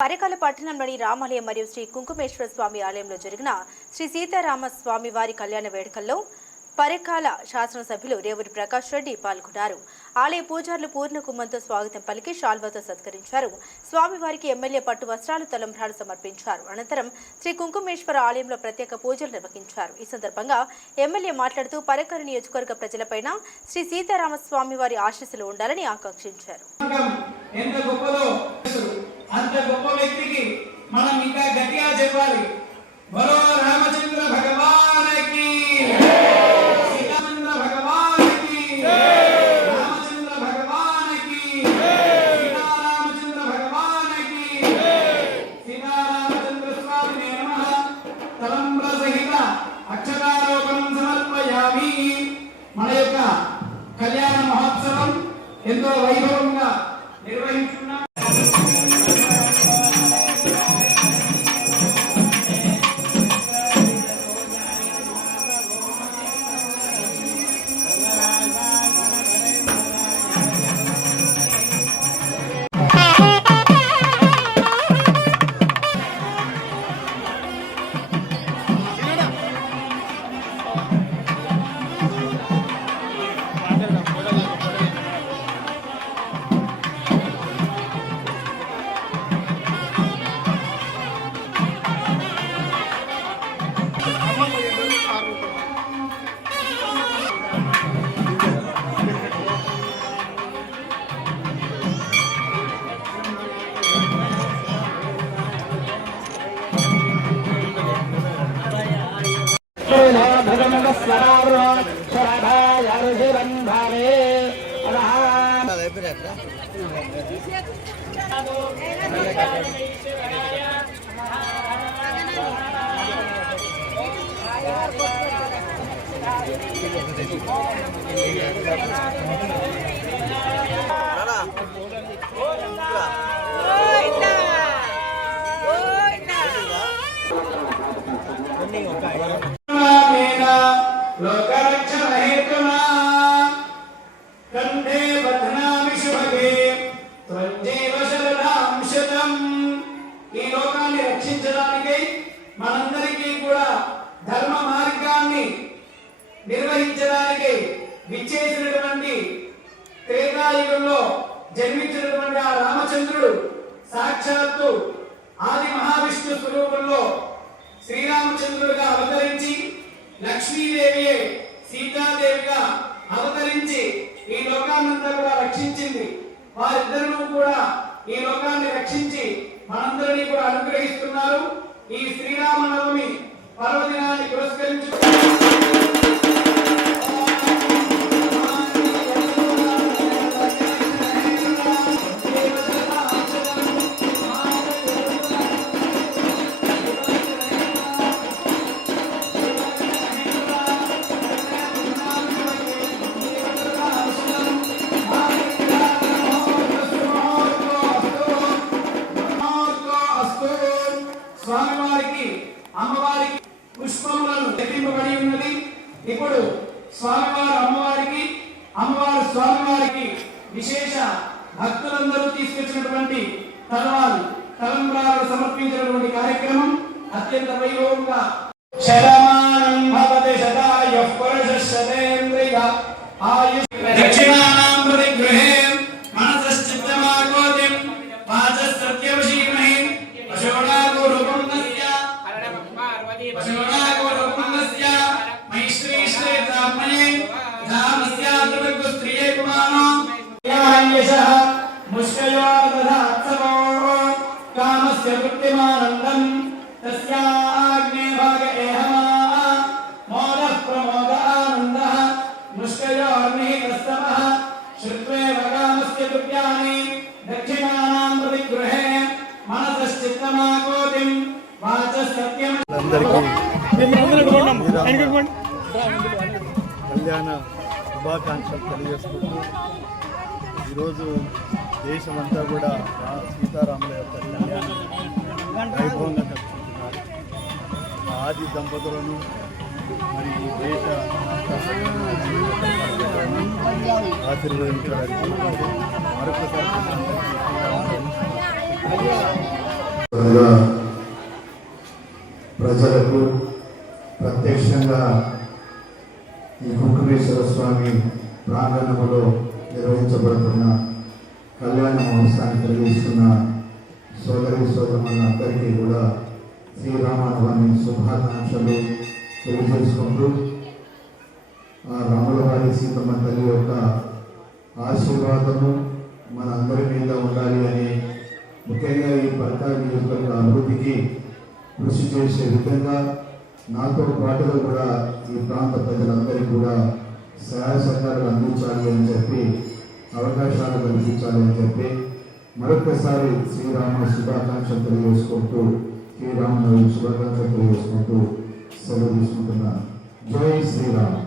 పరకాల పట్టణంలోని రామాలయం మరియు శ్రీ కుంకుమేశ్వర స్వామి ఆలయంలో జరిగిన శ్రీ సీతారామ స్వామి వారి కళ్యాణ వేడుకల్లో పరకాల శాసనసభ్యులు రేవూరి ప్రకాష్ రెడ్డి పాల్గొన్నారు. ఆలయ పూజారులు పూర్ణ కుంభంతో స్వాగతం పలికి శాల్వాతో సత్కరించారు. స్వామివారికి ఎమ్మెల్యే పట్టు వస్త్రాలు తలంబ్రాలు సమర్పించారు. అనంతరం శ్రీ కుంకుమేశ్వర ఆలయంలో ప్రత్యేక పూజలు నిర్వహించారు. ఈ సందర్భంగా ఎమ్మెల్యే మాట్లాడుతూ పరకాల నియోజకవర్గ ప్రజలపైన శ్రీ సీతారామ స్వామి వారి ఆశీస్సులు ఉండాలని ఆకాంక్షించారు. అంత గొప్ప వ్యక్తికి మనం ఇంకా గట్టిగా చెప్పాలి. బలో రామచంద్ర భగవానికి, సీతారామచంద్ర భగవానికి, రామచంద్ర భగవానికి, సీతారామచంద్ర భగవానికి, సీతారామచంద్ర స్వామినే నమః. తలంబ్ర సహిత అక్షరారోపణం సమర్పయామి. మన యొక్క కళ్యాణ మహోత్సవం ఎంతో వైభవంగా నిర్వహించున్నాం. ఈ లోకాన్ని రక్షించడానికి మనందరికీ కూడా ధర్మ మార్గాన్ని నిర్వహించడానికి విచ్చేసినటువంటి త్రేతాయుగంలో జన్మించినటువంటి ఆ రామచంద్రుడు సాక్షాత్తు ఆది మహావిష్ణు స్వరూపంలో శ్రీరామచంద్రుడిగా అవతరించి లక్ష్మీదేవియే సీతాదేవిగా అవతరించి ఈ లోకాన్నంతా కూడా రక్షించింది. వారిద్దరూ కూడా ఈ లోకాన్ని రక్షించి మనందరినీ కూడా అనుగ్రహిస్తున్నారు. ఈ శ్రీరామనవమి పర్వదినాన్ని పురస్కరించు స్వామివారికి అమ్మవారికి పుష్పములను తెప్పింపబడి ఉన్నది. ఇప్పుడు స్వామివారు అమ్మవారికి, అమ్మవారు స్వామివారికి విశేష భక్తులందరూ తీసుకొచ్చినటువంటి తలంబ్రాలు సమర్పించినటువంటి కార్యక్రమం అత్యంత వైభవంగా శరమానం భవతి శతాయుః పురుషః శతేంద్రియ ఆయుః దక్షిణానాం ప్రతిగృహే మనసశ్చిత్తమాగోతిం వాచస్సత్యవశీమహి పశోడాగో రూపంనస్య పశోడాగో రూపంనస్య మైశ్రీ శ్రేతాత్మనే ధామస్యాత్మకు స్త్రియే కుమారో యాయశః ముష్కయో దధాత్సవో కామస్య కృత్తిమానందం తస్యాగ్నే భాగ ఏహమా మోదః ప్రమోద ఆనందః ముష్కయోర్నిహితస్తమః శ్రుత్వేవ కామస్య తుభ్యాని దక్షిణానాం ప్రతిగృహే మనసశ్చిత్తమాగోతిం వాచస్సత్యం. కళ్యాణ శుభాకాంక్షలు తెలియజేసుకుంటూ ఈరోజు దేశమంతా కూడా సీతారాముల యొక్క కళ్యాణం వైభవంగా జరుపుకుంటున్నారు. ఆది దంపతులను మరి ఈ దేశ ఆశీర్వదించడానికి మరొకసారి త్వరగా ప్రజలకు ప్రత్యక్షంగా ఈ కుంకుమేశ్వర స్వామి ప్రాంగణంలో నిర్వహించబడుతున్న కళ్యాణ మహోత్సవాన్ని కలిగిస్తున్న సోదరి సోదరులందరికీ కూడా శ్రీరామనవమి శుభాకాంక్షలు తెలియజేసుకుంటూ ఆ రాముల వారి సీతమ్మ తల్లి యొక్క ఆశీర్వాదము మన అందరి మీద ఉండాలి అని ముఖ్యంగా ఈ పరకాల నియోజకవర్గ అభివృద్ధికి కృషి చేసే విధంగా నాతో పాటుగా కూడా ఈ ప్రాంత ప్రజలందరికీ కూడా సహాయ సహకారాలు అందించాలి అని చెప్పి అవకాశాలు కల్పించాలి అని చెప్పి మరొకసారి శ్రీరామ శుభాకాంక్షలు తెలియజేసుకుంటూ శ్రీరామ శుభాకాంక్షలు తెలియజేసుకుంటూ సెలవు తీసుకుంటున్నాను. జై శ్రీరామ్.